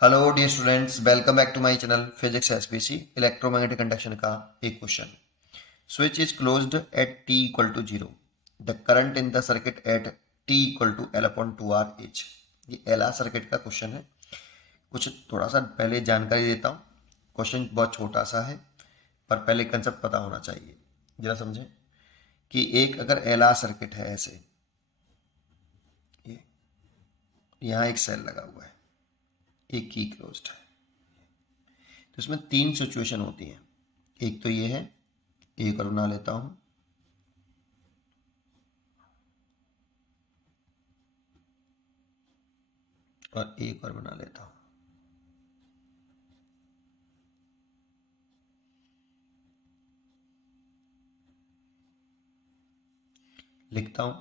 Hello dear students, welcome back to my channel physics SPC. Electromagnetic conduction का एक question. Switch is closed at t equal to 0। The current in the circuit at t equal to l upon 2r H. ये L R circuit का question है। कुछ थोड़ा सा पहले जानकारी देता हूँ। क्वेश्चन बहुत छोटा सा है, पर पहले कंसेप्ट पता होना चाहिए। जरा समझें कि एक अगर एल आर सर्किट है, ऐसे ये यहाँ एक सेल लगा हुआ है, एक की क्लोज्ड है, तो इसमें तीन सिचुएशन होती हैं। एक तो ये है, एक और बना लेता हूं, और एक और बना लेता हूं। लिखता हूं,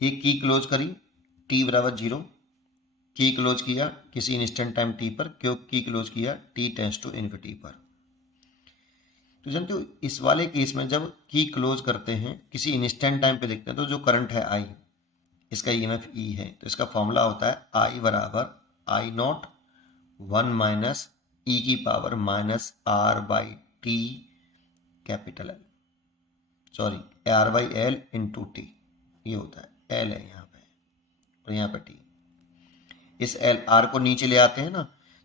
एक की क्लोज करी t बराबर 0। की क्लोज किया किसी इंस्टेंट टाइम t पर, क्यों की क्लोज किया t टेंड्स टू इन्फिनिटी पर। तो जानते हो इस वाले केस में जब की क्लोज करते हैं किसी इंस्टेंट टाइम पे देखते हैं, तो जो करंट है I, इसका ईएमएफ E है, तो इसका फॉर्मूला होता है I बराबर आई नॉट 1 माइनस ई की power minus R by T capital L, sorry R by L into T. ये होता है, एल है यहाँ पे और यहाँ पे टी। इस एल आर को नीचे ले आते हैं ना,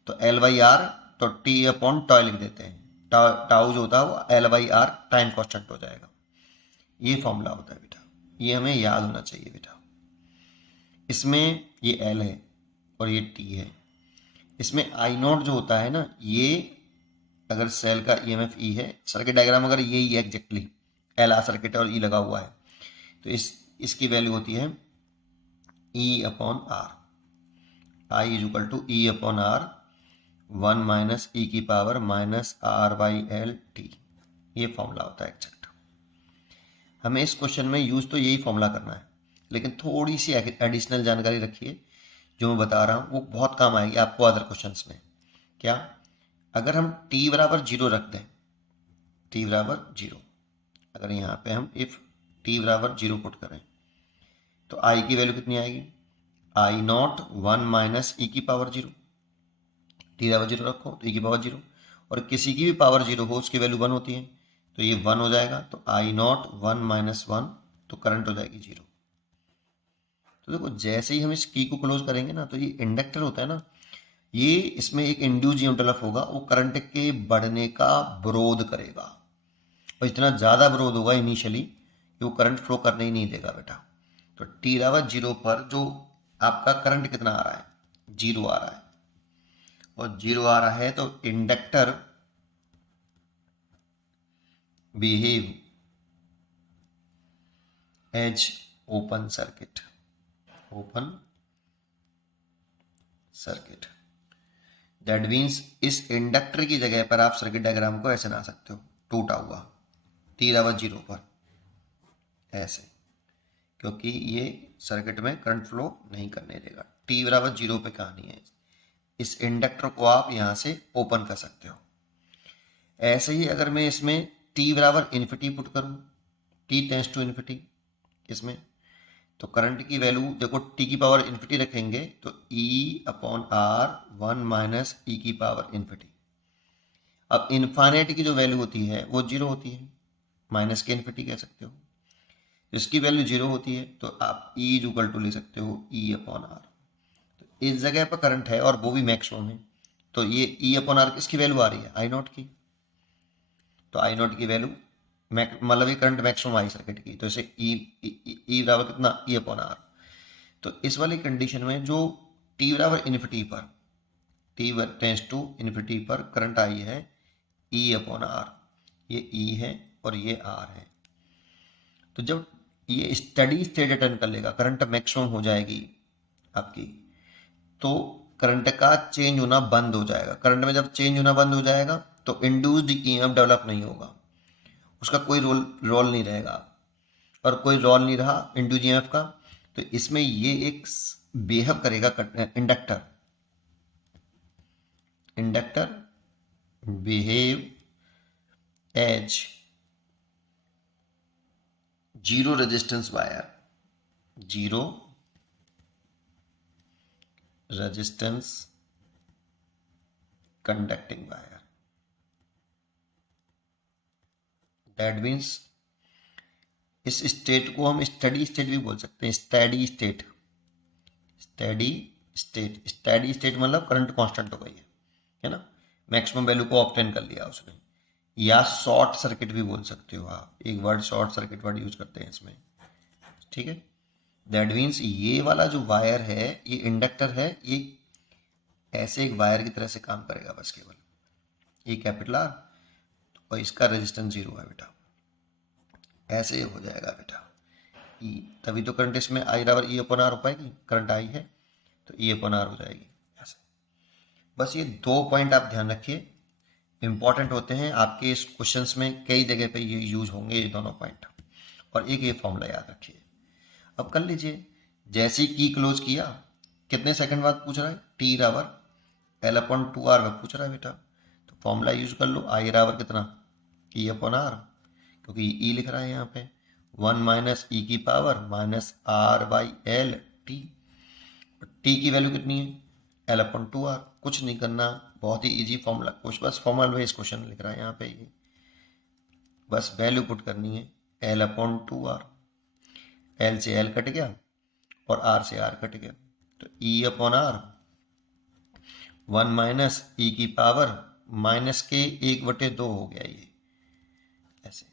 तो एल बाई आर, तो टी अपॉन टॉय लिख देते हैं। टाउ जो होता है वो L by R time constant हो जाएगा। ये फॉर्मूला होता है बेटा, ये हमें याद होना चाहिए बेटा। इसमें ये एल है और ये टी है। इसमें आई नॉट जो होता है ना, ये अगर सेल का ईएमएफ ई है, सर्किट डायग्राम अगर यही है एग्जैक्टली, एल आर सर्किट और ई लगा हुआ है, तो इसकी वैल्यू होती है E upon R. I is equal to E upon R 1 minus ई की power minus R by L T. ये फॉर्मूला होता है एग्जैक्ट। हमें इस क्वेश्चन में यूज तो यही फॉर्मूला करना है, लेकिन थोड़ी सी एडिशनल जानकारी रखिए जो मैं बता रहा हूँ, वो बहुत काम आएगी आपको अदर क्वेश्चंस में। क्या, अगर हम t बराबर 0 रख दें, t बराबर 0, अगर यहाँ पे हम इफ t बराबर 0 पुट करें, तो i की वैल्यू कितनी आएगी, आई नॉट 1 माइनस ई की पावर 0। टी बराबर 0 रखो तो ई की पावर 0, और किसी की भी पावर 0 हो उसकी वैल्यू 1 होती है, तो ये 1 हो जाएगा। तो आई नॉट 1 माइनस 1, तो करंट हो जाएगी 0। तो देखो जैसे ही हम इस की को क्लोज करेंगे ना, तो ये इंडक्टर होता है ना, ये इसमें एक इंड्यूस ईएमएफ होगा, वो करंट के बढ़ने का विरोध करेगा, और इतना ज़्यादा विरोध होगा इनिशियली कि वो करंट फ्लो करने ही नहीं देगा बेटा। तो टी बराबर 0 पर जो आपका करंट कितना आ रहा है, 0 आ रहा है, और 0 आ रहा है तो inductor behave as open circuit. Open circuit that means इस इंडक्टर की जगह पर आप सर्किट डायग्राम को ऐसे बना सकते हो, टूटा हुआ टी बराबर 0 पर ऐसे, क्योंकि ये सर्किट में करंट फ्लो नहीं करने देगा। टी बराबर 0 पे कहानी है। इस इंडक्टर को आप यहाँ से ओपन कर सकते हो। ऐसे ही अगर मैं इसमें t बराबर इन्फिनिटी पुट करूँ, t टेंस टू इन्फिनिटी इसमें, तो करंट की वैल्यू देखो, t की पावर इन्फिनिटी रखेंगे तो e अपॉन आर 1 माइनस ई की पावर इन्फिनिटी। अब इन्फाइनाइट की जो वैल्यू होती है वो 0 होती है, माइनस के इन्फिनिटी कह सकते हो। इसकी वैल्यू 0 होती है तो आप e इज इक्वल टू ले सकते हो e अपॉन आर। तो इस जगह पर करंट है और वो भी मैक्सिमम है, तो ये e अपॉन आर किसकी वैल्यू आ रही है, आई नॉट की। तो आई नॉट की वैल्यू मतलब ये करंट मैक्सिमम आई सर्किट की, तो इसे ई बराबर कितना, ई अपॉन आर। तो इस वाली कंडीशन में जो टी बराबर इन्फिनिटी पर, टी टेंस टू इन्फिनिटी पर करंट आई है ई अपॉन आर, ये ई है और ये आर है। तो जब ये स्टडी स्टेट अटेंड कर लेगा, करंट मैक्सिमम हो जाएगी आपकी, तो करंट का चेंज होना बंद हो जाएगा। करंट में जब चेंज होना बंद हो जाएगा तो इंड्यूस्ड ईएमएफ डेवलप नहीं होगा, उसका कोई रोल नहीं रहेगा, और कोई रोल नहीं रहा इंड्यूस्ड ईएमएफ का, तो इसमें ये एक बिहेव करेगा inductor. Inductor behave as zero resistance wire, zero resistance conducting wire. That means इस स्टेट को हम स्टडी स्टेट भी बोल सकते हैं, study state. Study state, study state मतलब करंट कांस्टेंट हो गई है ना, मैक्सिमम वैल्यू को ऑब्टेन कर लिया उसने। या शॉर्ट सर्किट भी बोल सकते हो आप, एक word short circuit word use करते हैं इसमें, ठीक है। दैट मीन्स ये वाला जो वायर है, ये इंडक्टर है, ये ऐसे एक वायर की तरह से काम करेगा बस केवल, ये कैपिटल आर और इसका रेजिस्टेंस 0 है बेटा, ऐसे हो जाएगा बेटा ई, तभी तो करंट इसमें आई बराबर ई अपॉन आर हो पाएगी, करंट आई है तो ई अपॉन आर हो जाएगी ऐसे। बस ये 2 पॉइंट आप ध्यान रखिए, इंपॉर्टेंट होते हैं आपके इस क्वेश्चंस में, कई जगह पे ये यूज होंगे ये दोनों पॉइंट। और एक ये फॉर्मूला याद रखिए। अब कर लीजिए, जैसे ही की क्लोज किया, कितने सेकंड बाद पूछ रहा है, टी बराबर एल अपॉन 2 आर में पूछ रहा है बेटा, तो फॉर्मूला यूज कर लो, आई बराबर कितना, ई अपॉन आर, क्योंकि ई लिख रहा है यहाँ पे 1 माइनस ई की power minus R by L T. T की वैल्यू कितनी है, एल अपॉन 2 आर, कुछ नहीं करना, बहुत ही इजी फॉर्मूला, कुछ बस फॉर्मूला बेस क्वेश्चन लिख रहा है यहाँ पे, ये बस वैल्यू पुट करनी है, एल अपॉन 2 आर, एल से एल कट गया और आर से आर कट गया, तो ई अपॉन आर 1 माइनस ई की पावर माइनस के 1/2 हो गया ये ऐसे,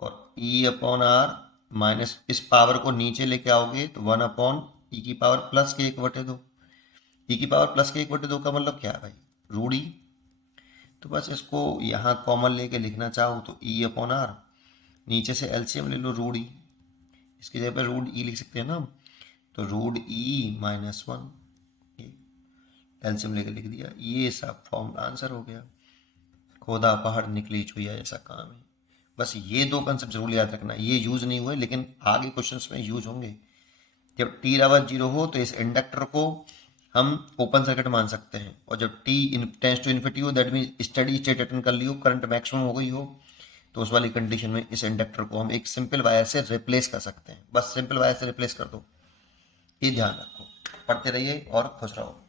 और ई अपॉन आर माइनस, इस पावर को नीचे लेके आओगे तो 1 अपॉन ई की पावर प्लस के 1/2, ई की पावर प्लस के 1/2 का मतलब क्या है भाई, रूट ई। तो बस इसको यहाँ कॉमन लेके लिखना चाहो तो ई अपॉन आर, नीचे से एलसीएम ले लो रूट ई, इसकी जगह पे रूट ई लिख सकते हैं ना हम, तो रूट ई माइनस 1, एलसीएम लेके लिख दिया, ये सब फॉर्मूला आंसर हो गया। खोदा पहाड़ निकली चुईया जैसा काम है। बस ये 2 कंसेप्ट जरूर याद रखना, ये यूज नहीं हुए लेकिन आगे क्वेश्चंस में यूज होंगे। जब टी बराबर 0 हो तो इस इंडक्टर को हम ओपन सर्किट मान सकते हैं, और जब टी टेंस टू इन्फिनिटी हो, that mean steady state attend कर लियो, करंट मैक्सिमम हो गई हो, तो उस वाली कंडीशन में इस इंडक्टर को हम एक सिंपल वायर से रिप्लेस कर सकते हैं। बस सिंपल वायर से रिप्लेस कर दो, ये ध्यान रखो। पढ़ते रहिए और खुश रहो।